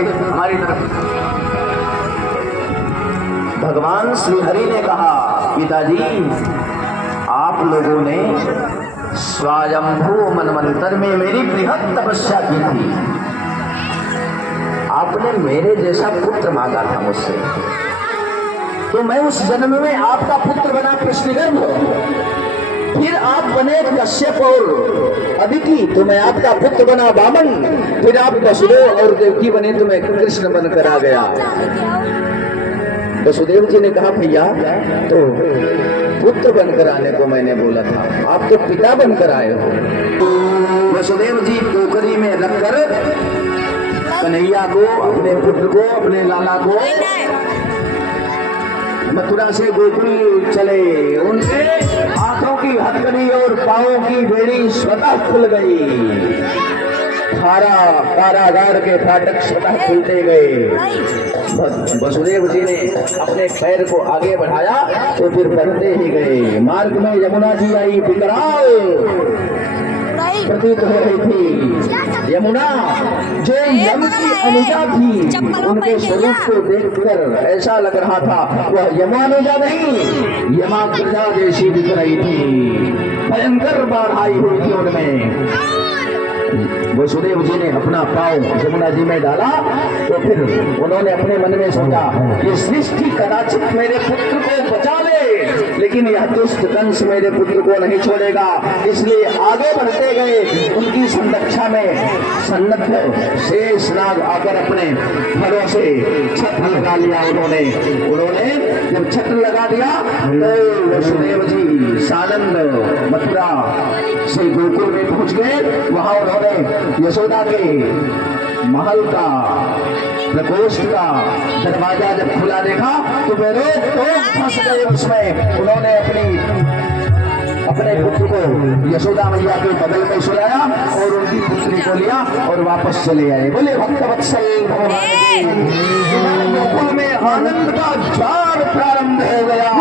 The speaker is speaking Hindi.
देखिए हमारी तरफ। भगवान श्री हरि ने कहा, पिताजी आप लोगों ने स्वयंभू मनवंतर में मेरी बृहद तपस्या की थी, आपने मेरे जैसा पुत्र मांगा था मुझसे, तो मैं उस जन्म में आपका पुत्र बना कृष्णगर्भ, फिर आप बने कश्यप और अदिति, तो मैं आपका पुत्र बना वामन, फिर आप वसुदेव और देवकी बने तो मैं कृष्ण बनकर आ गया। वसुदेव जी ने कहा, भैया तो पुत्र बनकर आने को मैंने बोला था, आप तो पिता बनकर आए हो। वसुदेव जी टोकरी में रखकर कन्हैया को, अपने पुत्र को, अपने लाला को मथुरा से गोकुल चले। उनके हाथों की हथकड़ी और पांवों की बेड़ी स्वतः खुल गई, कारागार के फाटक स्वतः खुलते गए। वसुदेव जी ने अपने पैर को आगे बढ़ाया तो फिर बढ़ते ही गए। मार्ग में यमुना जी आई, विकराल प्रतीत हो रही थी। यमुना जो यम की अनुजा थी, उनके स्वरूप को देखकर ऐसा लग रहा था वह यमानुजा नहीं, यमाग्रजा जैसी दिख रही थी। भयंकर बाढ़ आई हुई थी उनमें। वसुदेव जी ने अपना पांव यमुना जी में डाला तो फिर उन्होंने अपने मन में सोचा कि सृष्टि कदाचित मेरे पुत्र को बचा ले, लेकिन यह दुष्ट कंस मेरे पुत्र को नहीं छोड़ेगा, इसलिए आगे बढ़ते गए। उनकी संरक्षा में सन्नद्ध शेष नाग आकर अपने फलों से छत्र लगा लिया। उन्होंने जब छत्र लगा दिया तो वसुदेव जी सानंद मथुरा से गोकुल में पहुंच गए। वहां उन्होंने यशोदा के महल का प्रकोष्ठ का दरवाजा जब खुला देखा तो वे रोक फंस गए उसमें। उन्होंने अपने पुत्र को यशोदा मैया के बगल में सुलाया और उनकी पुत्री को लिया और वापस चले आए। बोले भक्तवत्सल गोकुल में आनंद का ज्वार प्रारंभ हो गया।